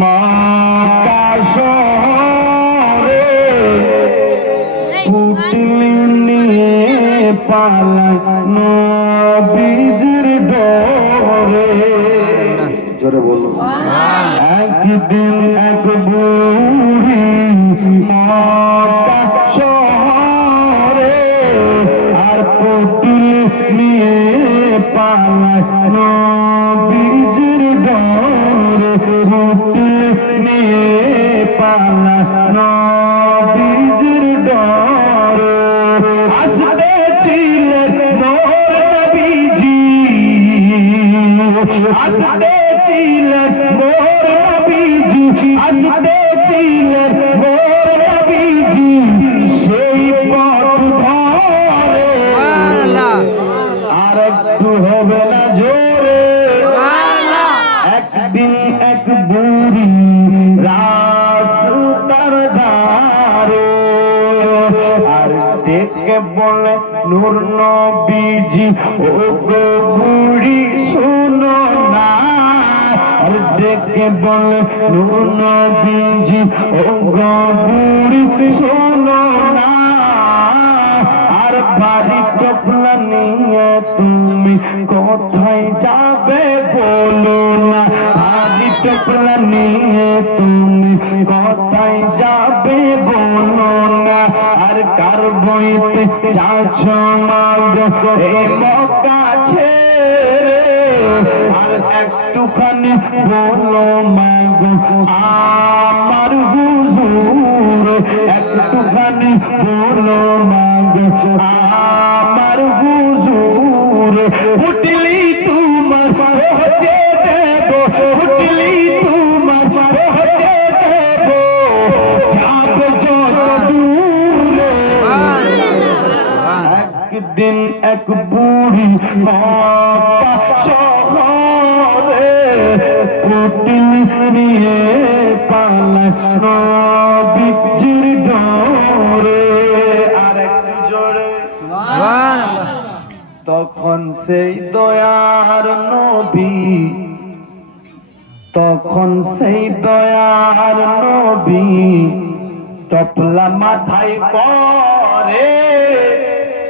মক্কা শহরে পুটলি নিয়ে পালায় নবীজির ডরে। জোরে বলুন। একদিন এক বুড়ি মক্কা শহরে আর পুটলি নিয়ে পালায় নবীজির ডরে। পুটলি নিয়ে পালায় নবীজির ডরে। আসতে ছিলেন মোর নবীজি, আসতে ছিলেন মোর নবীজি, আসতে ছিলেন মোর নবীজি সেই পথ ধরে। আর একটু হবে না জোরে। একদিন এক বুড়ি রাস্তার ধারে আর দেখে বলে নূর নবীজি ও গো বুড়ি শোনো না। আর দেখে বলে নূর নবীজি ও গো বুড়ি শোনো না। আর বাড়ি টপলা নিয়ে তুমি কোথায় যাবে বলো না। বাড়ি টপলা নিয়ে তুমি কোথায় যাবে বলো না। আর কার বইতে যাচ্ছ মাগো এই মক্কা ছেড়ে। আর একটুখানি বলো মাগো আমার হুজুর, একটুখানি বলো মাগো আমার হুজুর। পুটলি তোমার পৌঁছে দেব, পুটলি তোমার পৌঁছে দেব যাবে যত দূরে। একদিন এক বুড়ি মক্কা শহরে পুটলি নিয়ে পালায় নবীজির ডরে। আর একটু জোরে। তখন সেই দয়ার নবী, তখন সেই দয়ার নবী টপলা মাথায় করে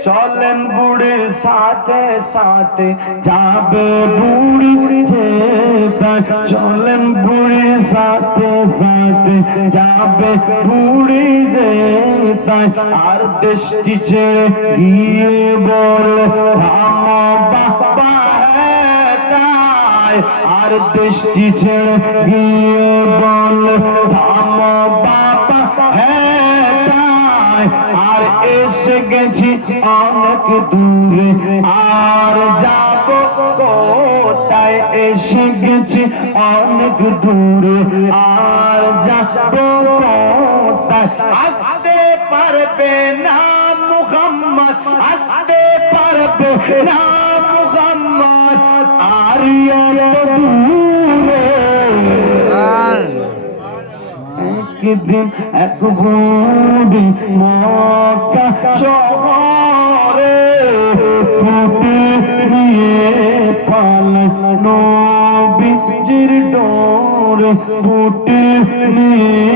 চলেন বুড়ির সাথে সাথে যাবে বুড়ি যেতায়। চলেন বুড়ির সাথে সাথে যাবে বুড়ি যেতায়। আর দেশটি ছেড়ে গিয়ে বলে থামো বাবা হেতায়। আর দেশটি ছেড়ে গিয়ে বলে থামো বাবা হেতায়। আর এসে গেছি অনেক দূরে আর যাব কোথায়। এসে গেছি অনেক দূরে আর যাব কোথায়। আসতে পারবে না মুহাম্মদ, আসতে পারবে না মুহাম্মদ আর এত দূরে। একদিন এক বুড়ি মক্কা শহরে পুটলি নিয়ে পালায় নবীজির ডরে। পুটলি নিয়ে